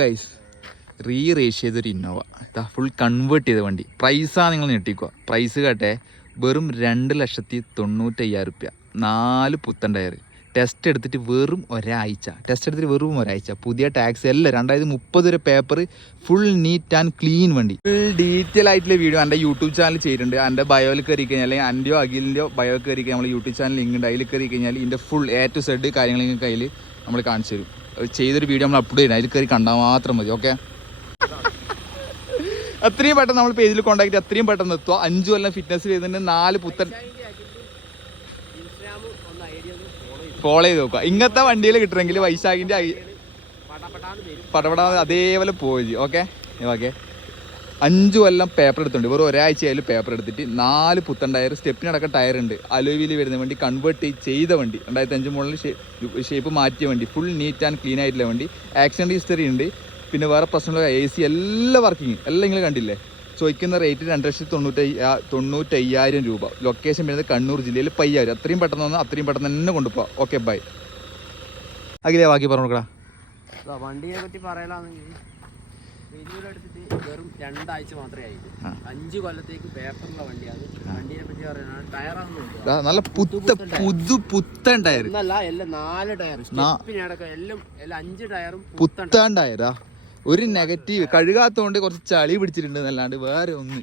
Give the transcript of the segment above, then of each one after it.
Guys റീറേസ് ചെയ്തൊരു Innova full convert ചെയ്ത വണ്ടി. പ്രൈസാണ് നിങ്ങൾ ഞെട്ടിക്കുക. പ്രൈസ് കേട്ടെ വെറും 2,95,000 റുപ്യ. 4 പുത്തൻ ടയർ. ടെസ്റ്റ് എടുത്തിട്ട് വെറും ഒരാഴ്ച. പുതിയ ടാക്സ് എല്ലാം 2030 വരെ paper. Full neat and clean വണ്ടി. ഫുൾ ഡീറ്റെയിൽ ആയിട്ടുള്ള വീഡിയോ എൻ്റെ യൂട്യൂബ് ചാനൽ ചെയ്തിട്ടുണ്ട്. എൻ്റെ ബയോയിൽ കയറി കഴിഞ്ഞാൽ അല്ലെങ്കിൽ എൻ്റെയോ അഖിലിൻ്റെയോ ബയോ കയറി കഴിഞ്ഞാൽ നമ്മൾ യൂട്യൂബ് ചാനൽ ലിങ്ക് ഉണ്ട്. അതിൽ കയറി കഴിഞ്ഞാൽ ഇതിൻ്റെ ഫുൾ A to Z കാര്യങ്ങൾ നിങ്ങൾക്ക് അതിൽ നമ്മൾ കാണിച്ചു തരും. ചെയ്തൊരു വീഡിയോ നമ്മൾ അപ്ലോഡ് ചെയ്യണം. അതിൽ കയറി കണ്ടാൽ മാത്രം മതി. ഓക്കെ, അത്രയും പെട്ടെന്ന് നമ്മൾ പേജിൽ കോൺടാക്ട് ചെയ്ത് അത്രയും പെട്ടെന്ന് എത്തുക. 5 കൊല്ലം ഫിറ്റ്നസ് ചെയ്തിട്ട് 4 പുത്തൻ ഫോളോ ചെയ്ത് നോക്കുക. ഇങ്ങനത്തെ വണ്ടിയിൽ കിട്ടണമെങ്കിൽ വൈശാഖിൻ്റെ പടപടാതെ അതേപോലെ പോയി. ഓക്കെ 5 കൊല്ലം പേപ്പർ എടുത്തിട്ടുണ്ട്. വെറും ഒരാഴ്ചയായാലും പേപ്പർ എടുത്തിട്ട് 4 പുത്തൻ ടയർ. സ്റ്റെപ്പിനടക്കം ടയർ ഉണ്ട്. അലോയിൽ വരുന്ന വണ്ടി, കൺവേർട്ട് ചെയ്ത വണ്ടി. 2005 മോഡലിൽ ഷേപ്പ് മാറ്റിയ വണ്ടി. ഫുൾ നീറ്റ് ആൻഡ് ക്ലീൻ ആയിട്ടുള്ള വണ്ടി. ആക്സിഡൻറ്റ് ഹിസ്റ്ററി ഉണ്ട്. പിന്നെ വേറെ പ്രശ്നമുള്ള AC എല്ലാം വർക്കിങ് എല്ലാം നിങ്ങൾ കണ്ടില്ലേ. ചോദിക്കുന്ന റേറ്റ് 2,95,000 രൂപ. ലൊക്കേഷൻ വരുന്നത് കണ്ണൂർ ജില്ലയിൽ പയ്യാവൂർ. അത്രയും പെട്ടെന്ന് വന്നാൽ അത്രയും പെട്ടെന്ന് തന്നെ കൊണ്ടുപോകാം. Okay by. അഖിലേ ബാക്കി പറഞ്ഞു കൊടുക്കടാ. വണ്ടിയെ പറ്റി പറയാനാണെങ്കിൽ എടുത്തിട്ട് വെറും 2 ആഴ്ച മാത്രമേ ആയിട്ട് 5 കൊല്ലത്തേക്ക് പേപ്പറുള്ള വണ്ടിയാണ്. വണ്ടിയെ പറ്റി പറയാനാണ് ടയറാണെന്നുണ്ട്. നല്ല പുത്തൻ ടയർ എന്നല്ല, എല്ലാം 4 ടയർ സ്റ്റെപ്പിനടക്കം എല്ലാം 5 ടയറും പുത്തൻ ടയറാ. ഒരു നെഗറ്റീവ് കഴുകാത്തോണ്ട് കുറച്ച് ചളി പിടിച്ചിട്ടുണ്ട് എന്നല്ലാണ്ട് വേറെ ഒന്ന്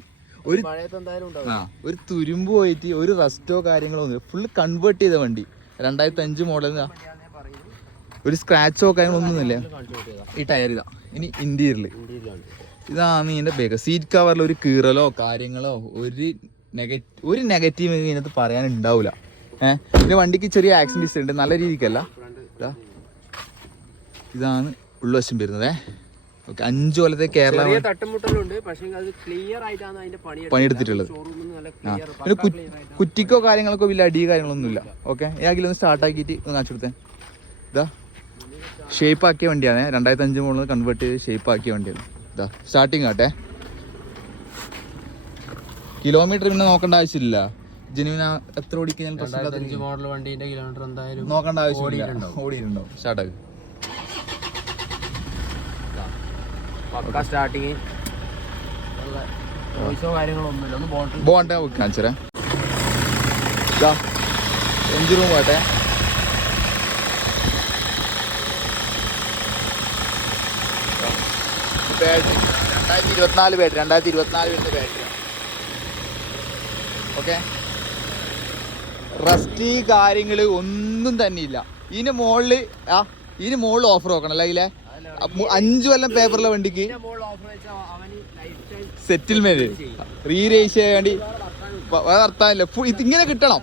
ഒരു തുരുമ്പ് പോയിട്ട് ഒരു റെസ്റ്റോ കാര്യങ്ങളോ ഒന്നും. ഫുൾ കൺവേർട്ട് ചെയ്ത വണ്ടി. 2005 മോഡൽ. ഒരു സ്ക്രാച്ചോ കാര്യങ്ങളൊന്നുമില്ല. ഈ ടയർ ഇതാ. ഇനി ഇന്റീരിയറിൽ ഇതാണ് ഇതിന്റെ ബാക്ക്. സീറ്റ് കവറിൽ ഒരു കീറലോ കാര്യങ്ങളോ ഒരു നെഗറ്റീവ് ഇതിനകത്ത് പറയാനുണ്ടാവില്ല. പിന്നെ വണ്ടിക്ക് ചെറിയ ആക്സിഡന്റ് ഹിസ്റ്ററി ഉണ്ട്. നല്ല രീതിക്കല്ല. ഇതാണ് ഉൾവശം വരുന്നത്. 5 കൊല്ലത്തെ കേരള പണിയെടുത്തിട്ടുള്ളത്. പിന്നെ കുറ്റിക്കോ കാര്യങ്ങളൊക്കെ വലിയ അടി കാര്യങ്ങളൊന്നുമില്ല. ഓക്കെ, ഇതിലൊന്ന് സ്റ്റാർട്ടാക്കിയിട്ട് ഒന്ന് കാണിച്ചു കൊടുത്തേ. ഇതാ ഷേപ്പ് ആക്കിയ വണ്ടിയാണ്. 2005 മോഡൽ കൺവേർട്ട് ചെയ്ത് ഷേപ്പ് ആക്കിയ വണ്ടിയാണ്. ഇതാ സ്റ്റാർട്ടിങ് ആട്ടെ. കിലോമീറ്റർ പിന്നെ നോക്കേണ്ട ആവശ്യമില്ല. ജനുവിന എത്ര ഓടിക്കഴിഞ്ഞാൽ മോഡൽ വണ്ടീന്റെ കിലോമീറ്റർ എന്തായാലും നോക്കേണ്ട ആവശ്യമില്ല. ഓടിയിട്ടുണ്ടാവും. സ്റ്റാർട്ടാക്കി സ്റ്റാർട്ടിങ് ബോണ്ട കാണിച്ചേ. എഞ്ചിൻ റൂം ആട്ടെ. Battery 2024 battery. 2024 വരുന്ന ബാറ്ററിയാണ്. ഓക്കെ, റസ്റ്റ് കാര്യങ്ങൾ ഒന്നും തന്നെ ഇല്ല. ഇതിന് മുകളിൽ ഓഫർ നോക്കണം അല്ലേ. ഇതിലെ 5 കൊല്ലം പേപ്പറിലെ വണ്ടിക്ക് സെറ്റിൽമെന്റ് റീറേസ് ചെയ്യാൻ വേണ്ടി വേറെ അർത്ഥമില്ല. ഇതിങ്ങനെ കിട്ടണം.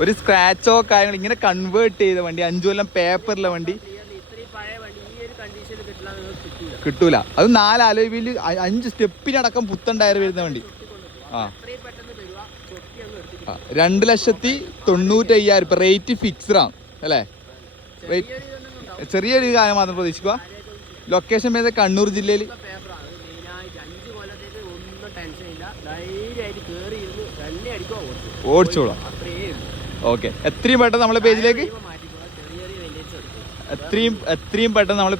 ഒരു സ്ക്രാച്ചോ കാര്യങ്ങൾ ഇങ്ങനെ കൺവേർട്ട് ചെയ്ത വണ്ടി. 5 കൊല്ലം പേപ്പറിലെ വണ്ടി കിട്ടൂല. അത് 4 അലോയ് വീല് 5 സ്റ്റെപ്പിനടക്കം പുത്തൻ ടയർ വരുന്ന വണ്ടി. 2,95,000 റേറ്റ് ഫിക്സ്ഡാണ് അല്ലേ. ചെറിയൊരു കാര്യം മാത്രം പ്രതീക്ഷിക്കുക. ലൊക്കേഷൻ വരുന്നത് കണ്ണൂർ ജില്ലയിൽ. ഓടിച്ചോളാം. ഓക്കെ, എത്രയും പെട്ടെന്ന് നമ്മളെ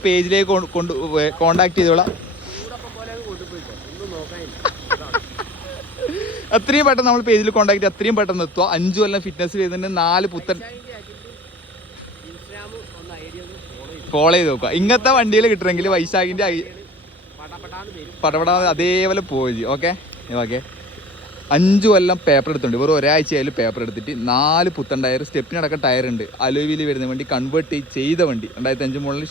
പേജിലേക്ക് കോണ്ടാക്ട് ചെയ്തോളാം. എത്രയും പെട്ടെന്ന് നമ്മൾ പേജിൽ കോണ്ടാക്ട് ചെയ്ത് അത്രയും പെട്ടെന്ന് എത്തുക. 5 കൊല്ലം ഫിറ്റ്നസ് ചെയ്തിട്ട് 4 പുത്തൻ ഫോളോ ചെയ്ത് നോക്കുക. ഇങ്ങനത്തെ വണ്ടിയിൽ കിട്ടണമെങ്കിൽ വൈശാഖിൻ്റെ പടപടാതെ അതേപോലെ പോയി. ഓക്കെ 5 കൊല്ലം പേപ്പർ എടുത്തിട്ടുണ്ട്. വെറും ഒരാഴ്ചയായാലും പേപ്പർ എടുത്തിട്ട് 4 പുത്തൻ ടയർ. സ്റ്റെപ്പിനടക്കം ടയർ ഉണ്ട്. അലോയിൽ വരുന്ന വണ്ടി, കൺവേർട്ട് ചെയ്ത വണ്ടി. 2005 മോഡലിൽ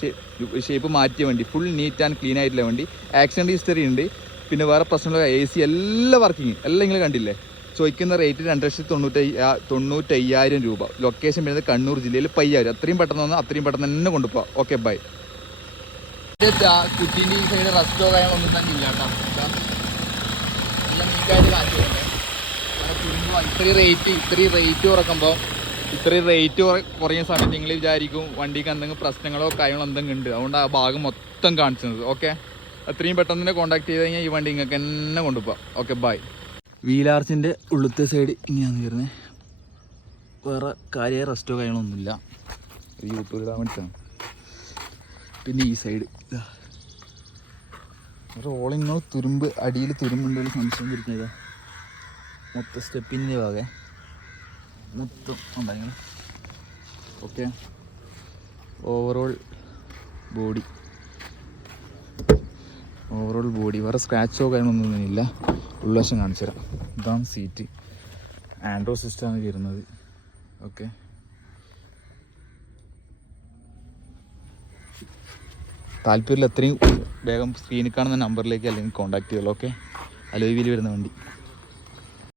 ഷേപ്പ് മാറ്റിയ വണ്ടി. ഫുൾ നീറ്റ് ആൻഡ് ക്ലീൻ ആയിട്ടുള്ള വണ്ടി. ആക്സിഡൻറ്റ് ഹിസ്റ്ററി ഉണ്ട്. പിന്നെ വേറെ പ്രശ്നമുള്ള AC എല്ലാം വർക്കിങ് എല്ലാം നിങ്ങൾ കണ്ടില്ലേ. ചോദിക്കുന്ന റേറ്റ് 2,95,000 രൂപ. ലൊക്കേഷൻ വരുന്നത് കണ്ണൂർ ജില്ലയിൽ പയ്യാവൂർ. അത്രയും പെട്ടെന്ന് വന്നാൽ അത്രയും പെട്ടെന്ന് തന്നെ കൊണ്ടുപോകാം. Okay by. കുറ്റീൻ്റെ ഈ സൈഡ് റെസ്റ്റോ കാര്യങ്ങളൊന്നും തന്നെ ഇല്ല കേട്ടോ. എല്ലാം നീറ്റായിട്ട് കാണിച്ചു. ഇത്രയും റേറ്റ് കുറക്കുമ്പോൾ ഇത്രയും റേറ്റ് കുറയുന്ന സമയത്ത് നിങ്ങൾ വിചാരിക്കും വണ്ടിക്ക് എന്തെങ്കിലും പ്രശ്നങ്ങളോ കാര്യങ്ങളോ എന്തെങ്കിലും ഉണ്ട്. അതുകൊണ്ട് ആ ഭാഗം മൊത്തം കാണിച്ചത്. ഓക്കെ, അത്രയും പെട്ടെന്ന് തന്നെ കോൺടാക്ട് ചെയ്ത് കഴിഞ്ഞാൽ ഈ വണ്ടി നിങ്ങൾക്ക് തന്നെ കൊണ്ടുപോകാം. Okay bye. വീലാർച്ചിൻ്റെ ഉള്ളത്തെ സൈഡ് ഇങ്ങനെയാണ് വരുന്നത്. വേറെ കാര്യമായ റെസ്റ്റോ കാര്യങ്ങളൊന്നുമില്ല. ഒരു യൂട്യൂബ് ഇടാൻ വേണ്ടിയിട്ടാണ്. പിന്നെ ഈ സൈഡ് റോളിങ്ങോ തുരുമ്പ് അടിയിൽ തുരുമ്പുണ്ടെങ്കിൽ സംശയം തിരിക്കുന്നത് മൊത്തം സ്റ്റെപ്പിൻ്റെ ഭാഗേ മൊത്തം ഉണ്ടായിരുന്നു. ഓക്കെ, ഓവറോൾ ബോഡി വേറെ സ്ക്രാച്ചോ കാര്യങ്ങളൊന്നും ഇല്ല. ഉൾവശം കാണിച്ചു തരാം. ഇതാണ് സീറ്റ്, ആൻഡ്രോയിഡ് സിസ്റ്റമാണ് വരുന്നത്. ഓക്കെ, താല്പര്യമില്ല എത്രയും വേഗം സ്ക്രീനിൽ കാണുന്ന നമ്പറിലേക്ക് അല്ലെങ്കിൽ കോൺടാക്ട് ചെയ്യുള്ളൂ. ഓക്കെ, അലോയ് വീൽ വരുന്ന വണ്ടി.